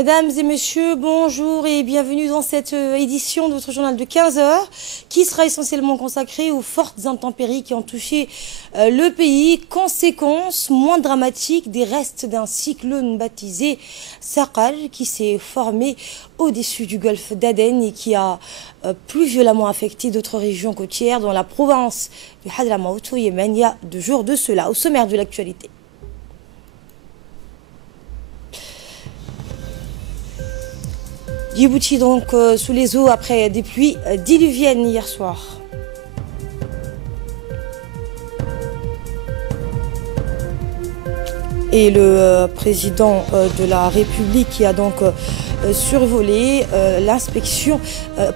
Mesdames et messieurs, bonjour et bienvenue dans cette édition de votre journal de 15 heures qui sera essentiellement consacrée aux fortes intempéries qui ont touché le pays. Conséquence moins dramatique des restes d'un cyclone baptisé Saqal qui s'est formé au-dessus du golfe d'Aden et qui a plus violemment affecté d'autres régions côtières dans la province de Hadramaut au Yémen il y a 2 jours de cela. Au sommaire de l'actualité. Djibouti donc sous les eaux après des pluies diluviennes hier soir. Et le président de la République qui a donc survolé l'inspection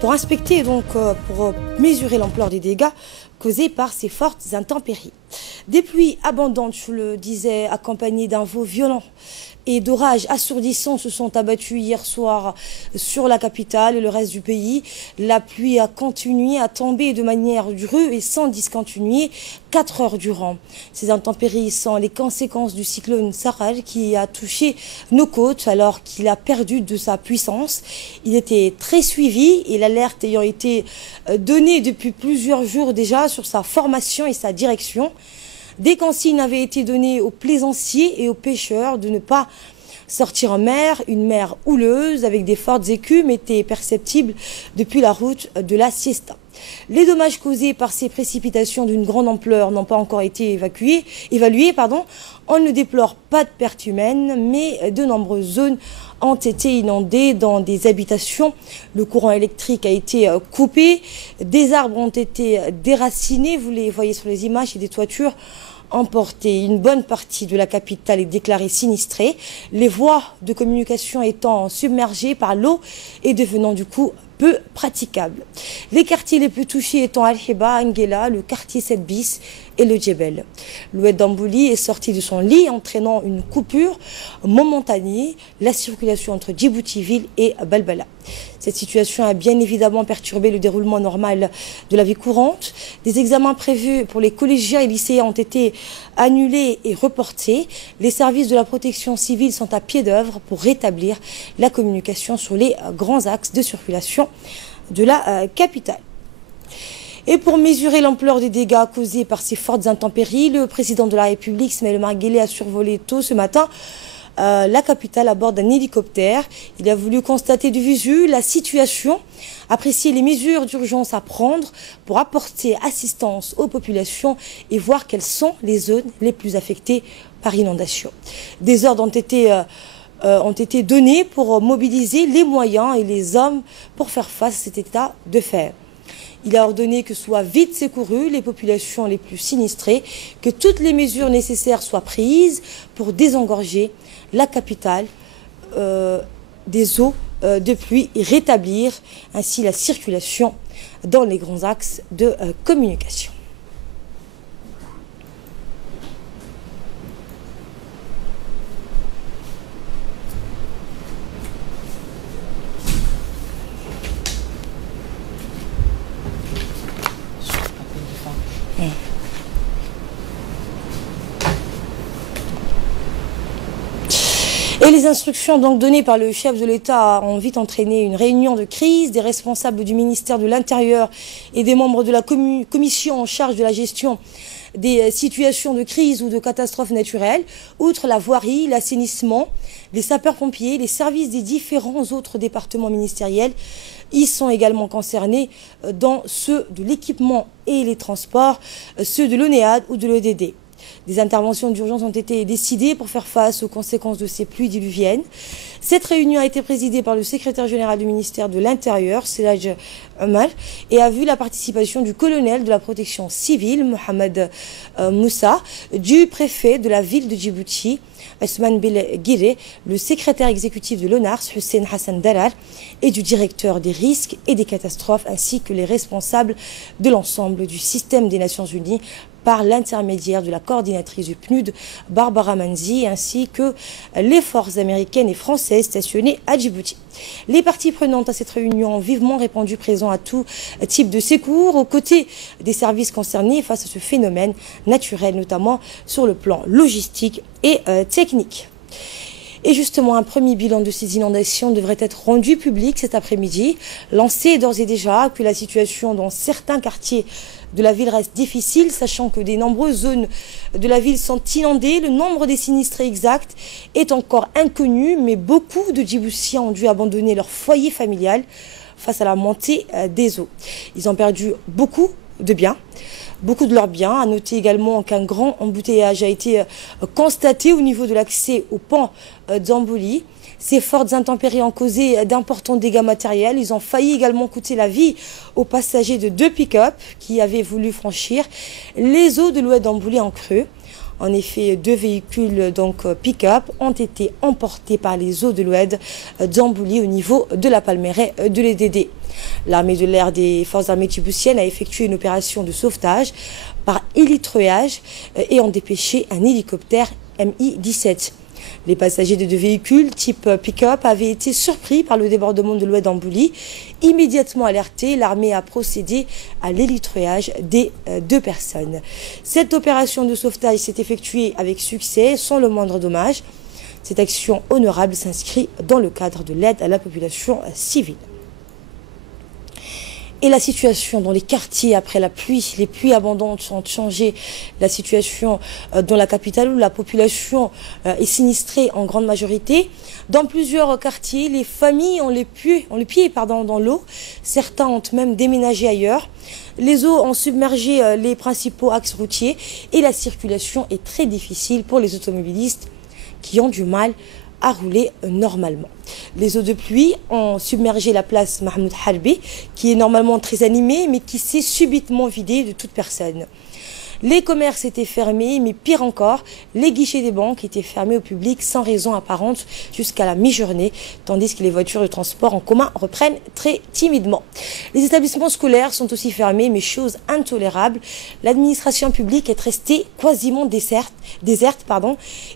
pour inspecter donc pour mesurer l'ampleur des dégâts causés par ces fortes intempéries. Des pluies abondantes, je le disais, accompagnées d'un vent violent et d'orages assourdissants se sont abattus hier soir sur la capitale et le reste du pays. La pluie a continué à tomber de manière drue et sans discontinuer 4 heures durant. Ces intempéries sont les conséquences du cyclone Saqal qui a touché nos côtes alors qu'il a perdu de sa puissance. Il était très suivi et l'alerte ayant été donnée depuis plusieurs jours déjà sur sa formation et sa direction. Des consignes avaient été données aux plaisanciers et aux pêcheurs de ne pas sortir en mer. Une mer houleuse avec des fortes écumes était perceptible depuis la route de la Siesta. Les dommages causés par ces précipitations d'une grande ampleur n'ont pas encore été évalués. On ne déplore pas de pertes humaines, mais de nombreuses zones ont été inondées dans des habitations. Le courant électrique a été coupé, des arbres ont été déracinés, vous les voyez sur les images, et des toitures emportées. Une bonne partie de la capitale est déclarée sinistrée, les voies de communication étant submergées par l'eau et devenant du coup peu praticables. Les quartiers les plus touchés étant Al-Hiba, Angela, le quartier 7 bis et le Djebel. L'oued d'Ambouli est sorti de son lit entraînant une coupure momentanée, la circulation entre Djibouti-Ville et Balbala. Cette situation a bien évidemment perturbé le déroulement normal de la vie courante. Des examens prévus pour les collégiens et lycéens ont été annulés et reportés. Les services de la protection civile sont à pied d'œuvre pour rétablir la communication sur les grands axes de circulation de la capitale. Et pour mesurer l'ampleur des dégâts causés par ces fortes intempéries, le président de la République, Ismaël Omar Guelleh, a survolé tôt ce matin la capitale à bord d'un hélicoptère. Il a voulu constater de visu la situation, apprécier les mesures d'urgence à prendre pour apporter assistance aux populations et voir quelles sont les zones les plus affectées par inondation. Des ordres ont été donnés pour mobiliser les moyens et les hommes pour faire face à cet état de fait. Il a ordonné que soient vite secourues les populations les plus sinistrées, que toutes les mesures nécessaires soient prises pour désengorger la capitale des eaux de pluie et rétablir ainsi la circulation dans les grands axes de communication. Et les instructions donc données par le chef de l'État ont vite entraîné une réunion de crise des responsables du ministère de l'Intérieur et des membres de la commission en charge de la gestion des situations de crise ou de catastrophes naturelles. Outre la voirie, l'assainissement, les sapeurs-pompiers, les services des différents autres départements ministériels y sont également concernés, dans ceux de l'équipement et les transports, ceux de l'ONEAD ou de l'EDD. Des interventions d'urgence ont été décidées pour faire face aux conséquences de ces pluies diluviennes. Cette réunion a été présidée par le secrétaire général du ministère de l'Intérieur, Selaj Omar, et a vu la participation du colonel de la protection civile, Mohamed Moussa, du préfet de la ville de Djibouti, Ousmane Belguiré, le secrétaire exécutif de l'ONARS, Hussein Hassan Dalal, et du directeur des risques et des catastrophes, ainsi que les responsables de l'ensemble du système des Nations Unies, par l'intermédiaire de la coordinatrice du PNUD, Barbara Manzi, ainsi que les forces américaines et françaises stationnées à Djibouti. Les parties prenantes à cette réunion ont vivement répondu présent à tout type de secours aux côtés des services concernés face à ce phénomène naturel, notamment sur le plan logistique et technique. Et justement, un premier bilan de ces inondations devrait être rendu public cet après-midi. Lancé d'ores et déjà que la situation dans certains quartiers de la ville reste difficile, sachant que de nombreuses zones de la ville sont inondées. Le nombre des sinistrés exact est encore inconnu, mais beaucoup de Djiboutiens ont dû abandonner leur foyer familial face à la montée des eaux. Ils ont perdu beaucoup de biens. Beaucoup de leurs biens. À noter également qu'un grand embouteillage a été constaté au niveau de l'accès au pont d'Amboli. Ces fortes intempéries ont causé d'importants dégâts matériels. Ils ont failli également coûter la vie aux passagers de 2 pick-up qui avaient voulu franchir les eaux de l'oued d'Amboli en creux. En effet, 2 véhicules pick-up ont été emportés par les eaux de l'oued d'Amboli au niveau de la palmeraie de l'EDD. L'armée de l'air des forces armées djiboutiennes a effectué une opération de sauvetage par hélitreuillage et ont dépêché un hélicoptère Mi-17. Les passagers de 2 véhicules type pick-up avaient été surpris par le débordement de l'oued d'Amboli. Immédiatement alertés, l'armée a procédé à l'hélitreuillage des 2 personnes. Cette opération de sauvetage s'est effectuée avec succès, sans le moindre dommage. Cette action honorable s'inscrit dans le cadre de l'aide à la population civile. Et la situation dans les quartiers après la pluie, les pluies abondantes ont changé la situation dans la capitale où la population est sinistrée en grande majorité. Dans plusieurs quartiers, les familles ont les pieds dans l'eau. Certains ont même déménagé ailleurs. Les eaux ont submergé les principaux axes routiers et la circulation est très difficile pour les automobilistes qui ont du mal à rouler normalement. Les eaux de pluie ont submergé la place Mahmoud Harbi, qui est normalement très animée, mais qui s'est subitement vidée de toute personne. Les commerces étaient fermés, mais pire encore, les guichets des banques étaient fermés au public sans raison apparente jusqu'à la mi-journée, tandis que les voitures de transport en commun reprennent très timidement. Les établissements scolaires sont aussi fermés, mais chose intolérable, l'administration publique est restée quasiment déserte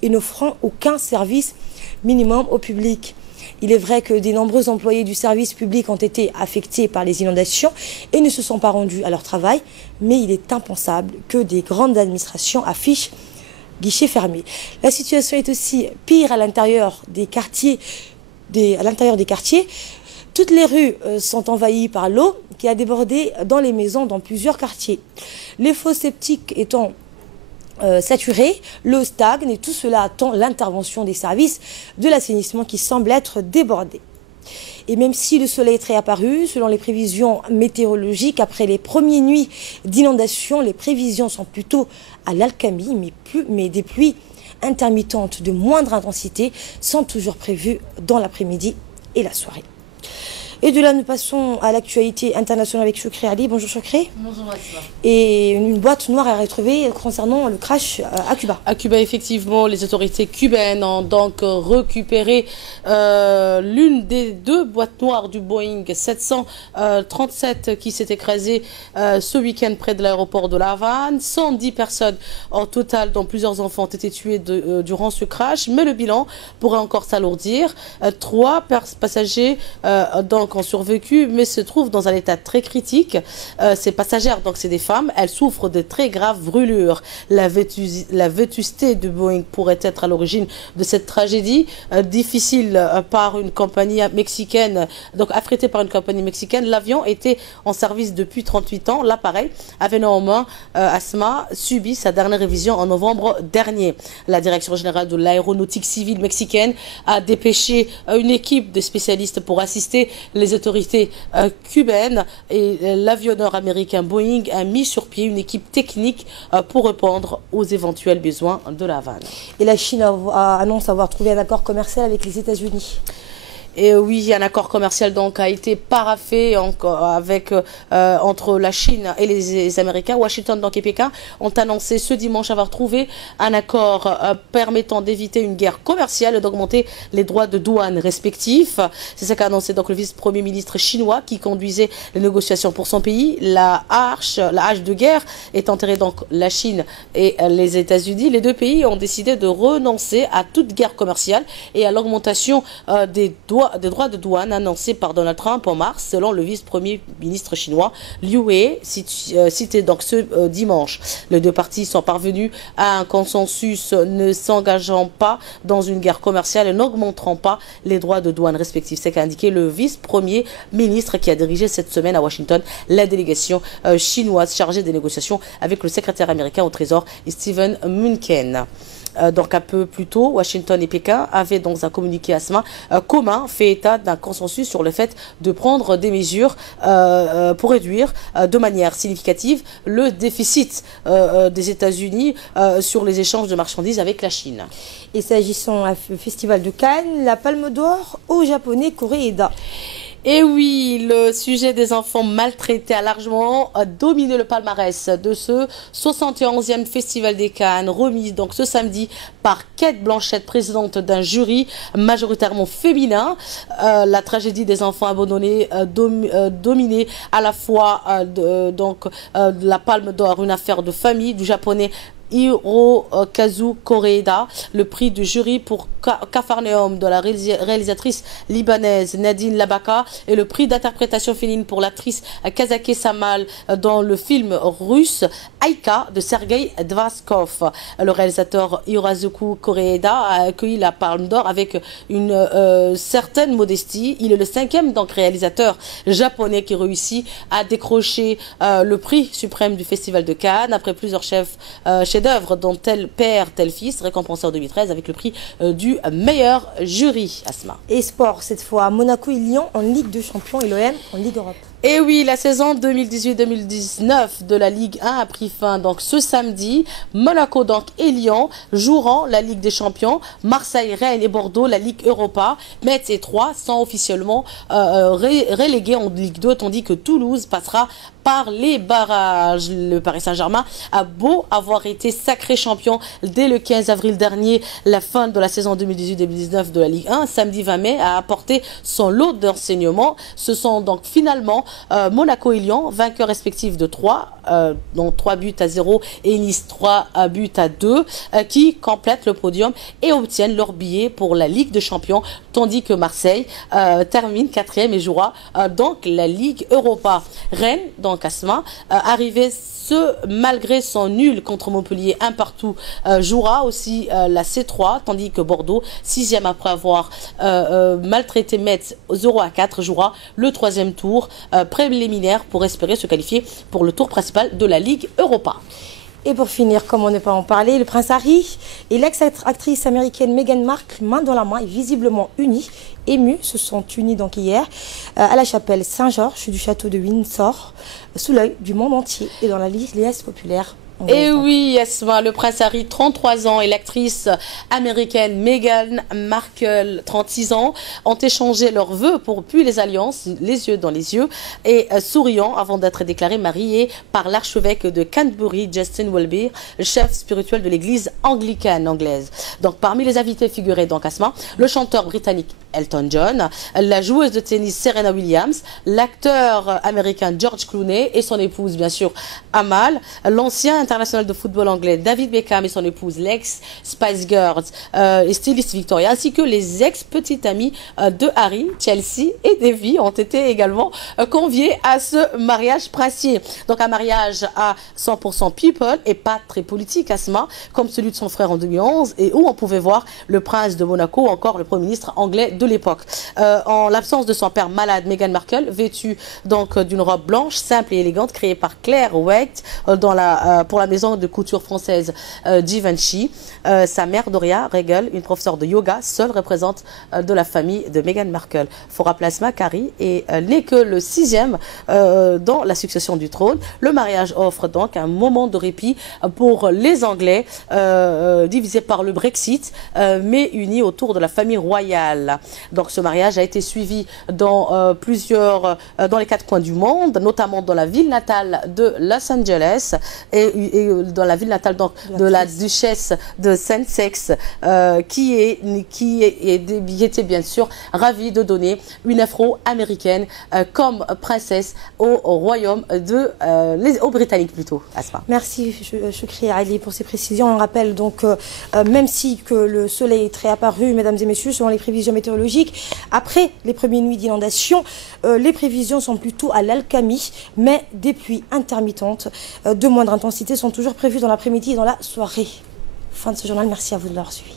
et n'offrant aucun service minimum au public. Il est vrai que de nombreux employés du service public ont été affectés par les inondations et ne se sont pas rendus à leur travail, mais il est impensable que des grandes administrations affichent guichets fermés. La situation est aussi pire à l'intérieur des quartiers. Toutes les rues sont envahies par l'eau qui a débordé dans les maisons dans plusieurs quartiers. Les fosses septiques étant saturé, l'eau stagne et tout cela attend l'intervention des services de l'assainissement qui semblent être débordés. Et même si le soleil est réapparu, selon les prévisions météorologiques, après les premières nuits d'inondation, les prévisions sont plutôt à l'alcamie, mais des pluies intermittentes de moindre intensité sont toujours prévues dans l'après-midi et la soirée. Et de là, nous passons à l'actualité internationale avec Choukri Ali. Bonjour Choukri. Bonjour Asma. Et une boîte noire est retrouvée concernant le crash à Cuba. À Cuba, effectivement, les autorités cubaines ont donc récupéré l'une des 2 boîtes noires du Boeing 737 qui s'est écrasée ce week-end près de l'aéroport de La Havane. 110 personnes en total, dont plusieurs enfants, ont été tués durant ce crash. Mais le bilan pourrait encore s'alourdir. 3 passagers ont survécu, mais se trouvent dans un état très critique. Ces passagères, donc c'est des femmes, elles souffrent de très graves brûlures. La vétusté de Boeing pourrait être à l'origine de cette tragédie, difficile par une compagnie mexicaine, donc affrété par une compagnie mexicaine. L'avion était en service depuis 38 ans. L'appareil avait néanmoins, Asma, subi sa dernière révision en novembre dernier. La direction générale de l'aéronautique civile mexicaine a dépêché une équipe de spécialistes pour assister les autorités cubaines, et l'avionneur américain Boeing a mis sur pied une équipe technique pour répondre aux éventuels besoins de La Havane. Et la Chine annonce avoir trouvé un accord commercial avec les États-Unis. Et oui, un accord commercial donc a été paraphé entre la Chine et les Américains. Washington donc et Pékin ont annoncé ce dimanche avoir trouvé un accord permettant d'éviter une guerre commerciale et d'augmenter les droits de douane respectifs. C'est ce qu'a annoncé donc le vice-premier ministre chinois qui conduisait les négociations pour son pays. La hache de guerre est enterrée donc la Chine et les États-Unis. Les 2 pays ont décidé de renoncer à toute guerre commerciale et à l'augmentation des douanes des droits de douane annoncés par Donald Trump en mars, selon le vice-premier ministre chinois Liu He, cité donc ce dimanche. Les deux parties sont parvenues à un consensus ne s'engageant pas dans une guerre commerciale et n'augmenteront pas les droits de douane respectifs. C'est qu'a indiqué le vice-premier ministre qui a dirigé cette semaine à Washington la délégation chinoise chargée des négociations avec le secrétaire américain au Trésor, Steven Mnuchin. Donc un peu plus tôt, Washington et Pékin avaient dans un communiqué commun fait état d'un consensus sur le fait de prendre des mesures pour réduire de manière significative le déficit des États-Unis sur les échanges de marchandises avec la Chine. Et s'agissant du Festival de Cannes, la Palme d'Or au japonais Koreeda. Et oui, le sujet des enfants maltraités a largement dominé le palmarès de ce 71e Festival des Cannes, remis donc ce samedi par Kate Blanchett, présidente d'un jury majoritairement féminin. La tragédie des enfants abandonnés dominée à la fois la Palme d'Or, une affaire de famille du japonais Hirokazu Koreeda, le prix du jury pour Capharnaüm de la réalisatrice libanaise Nadine Labaka et le prix d'interprétation féminine pour l'actrice Kazake Samal dans le film russe Aïka de Sergei Dvaskov. Le réalisateur Hirokazu Koreeda a accueilli la Palme d'Or avec une certaine modestie. Il est le 5e donc réalisateur japonais qui réussit à décrocher le prix suprême du Festival de Cannes après plusieurs chefs-d'œuvre dont Tel Père, Tel Fils, récompensé en 2013 avec le prix du meilleur jury. Asma. Et sport, cette fois, Monaco et Lyon en Ligue de Champions et l'OM en Ligue Europe. Et oui, la saison 2018-2019 de la Ligue 1 a pris fin donc ce samedi. Monaco donc et Lyon joueront la Ligue des Champions. Marseille, Rennes et Bordeaux la Ligue Europa. Metz et Troyes sont officiellement relégués en Ligue 2, tandis que Toulouse passera par les barrages. Le Paris Saint-Germain a beau avoir été sacré champion dès le 15 avril dernier, la fin de la saison 2018-2019 de la Ligue 1, samedi 20 mai, a apporté son lot d'enseignements. Ce sont donc finalement Monaco et Lyon, vainqueurs respectifs de 3, dont 3 buts à 0 et Nice 3 buts à 2, qui complètent le podium et obtiennent leur billet pour la Ligue de Champions, tandis que Marseille termine 4e et jouera donc la Ligue Europa. Rennes, donc Asma, arrivé malgré son nul contre Montpellier 1 partout, jouera aussi la C3, tandis que Bordeaux, 6e après avoir maltraité Metz 0-4, jouera le 3e tour préliminaire pour espérer se qualifier pour le tour principal de la Ligue Europa. Et pour finir, comme on ne peut pas en parler, le prince Harry et l'ex-actrice américaine Meghan Markle, main dans la main et visiblement unis, émus, se sont unis donc hier à la chapelle Saint-Georges du château de Windsor, sous l'œil du monde entier et dans la liesse populaire. Et oui, Asma, le prince Harry, 33 ans, et l'actrice américaine Meghan Markle, 36 ans, ont échangé leurs vœux pour puis les alliances, les yeux dans les yeux, et souriant avant d'être déclarés mariés par l'archevêque de Canterbury, Justin Welby, le chef spirituel de l'église anglicane anglaise. Donc parmi les invités figuraient donc Asma, le chanteur britannique Elton John, la joueuse de tennis Serena Williams, l'acteur américain George Clooney et son épouse bien sûr Amal, l'ancien international de football anglais David Beckham et son épouse l'ex Spice Girls et styliste Victoria, ainsi que les ex-petites amies de Harry, Chelsea et Davy ont été également conviés à ce mariage princier. Donc un mariage à 100% people et pas très politique, Asma, comme celui de son frère en 2011 et où on pouvait voir le prince de Monaco ou encore le premier ministre anglais de l'époque. En l'absence de son père malade, Meghan Markle, vêtue donc d'une robe blanche, simple et élégante, créée par Claire White pour la maison de couture française Givenchy. Sa mère Doria Regal, une professeure de yoga, seule représente de la famille de Meghan Markle. Fora Plasma Carrie n'est que le 6e dans la succession du trône. Le mariage offre donc un moment de répit pour les Anglais, divisés par le Brexit, mais unis autour de la famille royale. Donc ce mariage a été suivi dans dans les 4 coins du monde, notamment dans la ville natale de Los Angeles, et dans la ville natale donc, de la duchesse de Saint-Sex, qui était bien sûr ravie de donner une afro-américaine comme princesse au royaume aux Britanniques plutôt, Asma. Merci Choukri Ali pour ces précisions. On rappelle donc, même si que le soleil est très apparu, mesdames et messieurs, selon les prévisions météorologiques, après les premières nuits d'inondation, les prévisions sont plutôt à l'alcamie, mais des pluies intermittentes de moindre intensité sont toujours prévues dans l'après-midi et dans la soirée. Fin de ce journal, merci à vous de l'avoir suivi.